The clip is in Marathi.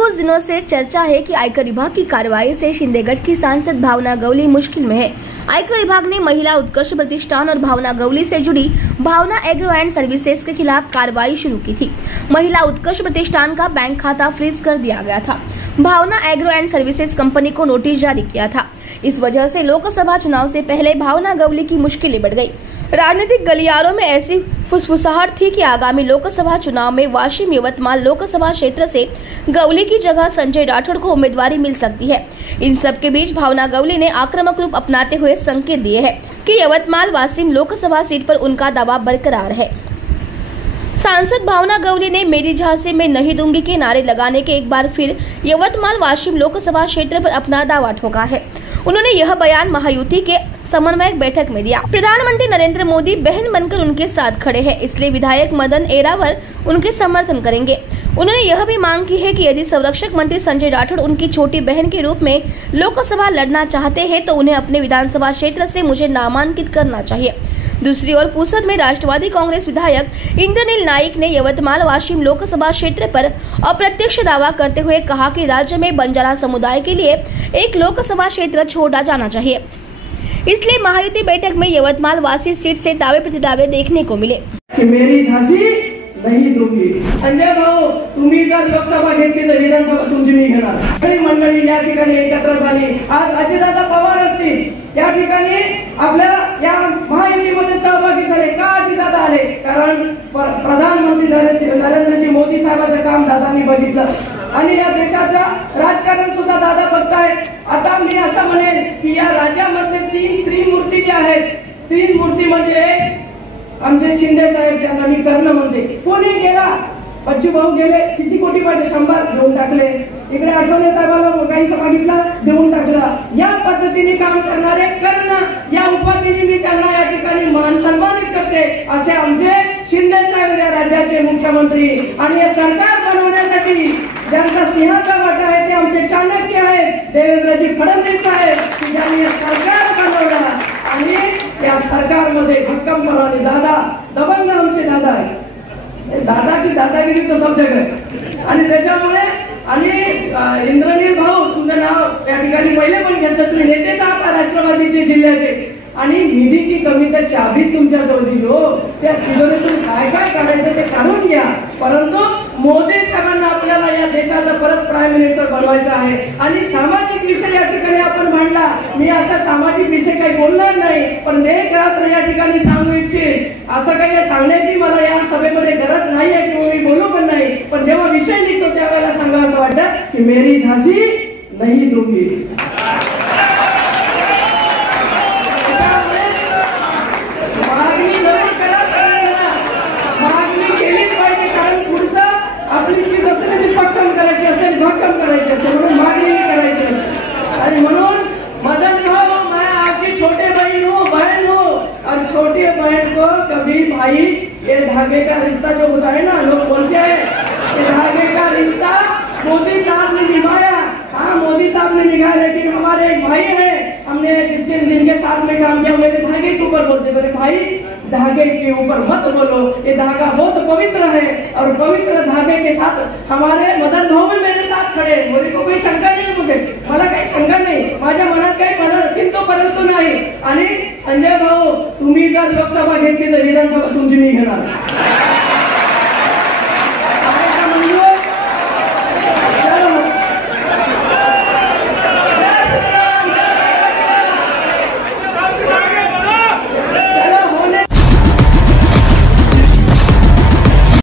कुछ दिनों से चर्चा है कि आयकर विभाग की कार्रवाई से शिंदेगढ़ की सांसद भावना गवली मुश्किल में है। आयकर विभाग ने महिला उत्कर्ष प्रतिष्ठान और भावना गवली से जुड़ी भावना एग्रो एंड सर्विसेज के खिलाफ कार्रवाई शुरू की थी। महिला उत्कर्ष प्रतिष्ठान का बैंक खाता फ्रीज कर दिया गया था। भावना एग्रो एंड सर्विसेज कंपनी को नोटिस जारी किया था। इस वजह से लोकसभा चुनाव से पहले भावना गवली की मुश्किलें बढ़ गई। राजनीतिक गलियारों में ऐसी फुसफुसाहट थी कि आगामी लोकसभा चुनाव में वाशिम यवतमाल लोकसभा क्षेत्र से गवली की जगह संजय राठौड़ को उम्मीदवारी मिल सकती है। इन सब के बीच भावना गवली ने आक्रामक रूप अपनाते हुए संकेत दिए हैं कि यवतमाल वाशिम लोकसभा सीट पर उनका दावा बरकरार है। सांसद भावना गवली ने मेरी झांसी में नहीं दूंगी के नारे लगाने के एक बार फिर यवतमाल वाशिम लोकसभा क्षेत्र पर अपना दावा ठोका है। उन्होंने यह बयान महायुति के समन्वयक बैठक में दिया। प्रधानमंत्री नरेंद्र मोदी बहन बनकर उनके साथ खड़े हैं, इसलिए विधायक मदन एरावर उनके समर्थन करेंगे। उन्होंने यह भी मांग की है कि यदि संरक्षक मंत्री संजय राठौड़ उनकी छोटी बहन के रूप में लोकसभा लड़ना चाहते हैं तो उन्हें अपने विधानसभा क्षेत्र से मुझे नामांकित करना चाहिए। दूसरी ओर पूसद में राष्ट्रवादी कांग्रेस विधायक इंद्रनील नाइक ने यवतमाल वाशिम लोकसभा क्षेत्र पर अप्रत्यक्ष दावा करते हुए कहा कि राज्य में बंजारा समुदाय के लिए एक लोकसभा क्षेत्र छोड़ा जाना चाहिए। इसलिए महायुति बैठक में यवतमाल वासी सीट से दावे प्रतिदावे देखने को मिले। मेरी झांसी नहीं दूंगी। संजय भाऊ, तुम्ही जर लोकसभा घेतली तर विधानसभा तुमची मी घेणार। तरी मंडळी या ठिकाणी एकत्र झाली। आज अजितदादा पवार असतील या ठिकाणी आपल्या या महायुतीमध्ये सहभागी झाले का? अजितदादा आले कारण प्रधानमंत्री नरेंद्रजी मोदी साहेबांचं काम दादांनी बघितलं आणि या देशाच्या राजकारण सुद्धा दादा बघताय। आता मी असं म्हणेन की या राज्यामध्ये तीन त्रिमूर्ती ज्या आहेत, तीन मूर्ती म्हणजे आमचे शिंदे साहेब, त्यांना मी कर्ण म्हणते। कोणी गेला? बच्चू भाऊ गेले, किती कोटी पाहिजे? 100 देऊन टाकले। इकडे आठवले साहेबांना काही मागितलं, देऊन टाकला। या पद्धतीने काम करणारे कर्ण, या उपाधीने मी त्यांना या ठिकाणी मान सन्मानित करते। असे आमचे शिंदे साहेब या राज्याचे मुख्यमंत्री आणि हे सरकार बनवण्यासाठी ज्यांचा सिंहाचा वाटा आहे ते आमचे चाणक्य आहेत, देवेंद्रजी फडणवीस साहेब, की ज्यांनी सरकार बनवलं आणि या सरकारमध्ये भक्कमपणाने दादा दबंग आमचे दादा आहे। दादा की दादागिरी तो सब जगह आणि त्याच्यामुळे आणि इंद्रनील भाऊ, तुमचं नाव या ठिकाणी पहिले पण घेतलं, तुम्ही नेतेच आहात राष्ट्रवादीचे जिल्ह्याचे आणि निधीची कमी तर चाबीच तुमच्या जवळ दिली हो। त्या तिजोरीतून काय काय काढायचं ते काढून घ्या, परंतु मोदी साहेबांना आपल्याला या देशाचा परत प्राईम मिनिस्टर बनवायचं आहे आणि सामाजिक विषय या ठिकाणी आपण मांडला। मी असा सामाजिक विषय काही बोलणार नाही, पण एक रात्र या ठिकाणी सांगू इच्छित, असं काही सांगण्याची मला या सभेमध्ये गरज नाही आहे किंवा मी बोलू पण नाही, पण जेव्हा विषय निघतो त्यावेळेला सांगा असं वाटतं की मेरी झांसी नहीं दूंगी। छोटी बहन को कभी भाई ये धागे का रिश्ता जो होता है ना, लोग बोलते हैं कि धागे का रिश्ता मोदी साहब ने निभाया। हाँ, मोदी साहब ने निभाया, लेकिन हमारे एक भाई हैं, हमने जिनके साथ में काम किया, मेरे धागे के ऊपर बोलते, मेरे भाई धागे के ऊपर मत बोलो, ये धागा बहुत पवित्र है और पवित्र धागे के साथ हमारे मदन भाऊ भी मेरे साथ खड़े। मुझे को कोई शंका नाही, मला काही शंका नाही, माझ्या मनात काही किंतु परंतु नाही। आणि संजय भाऊ, तुम्ही जर लोकसभा घेतली तर विधानसभा तुमची मी घेणार।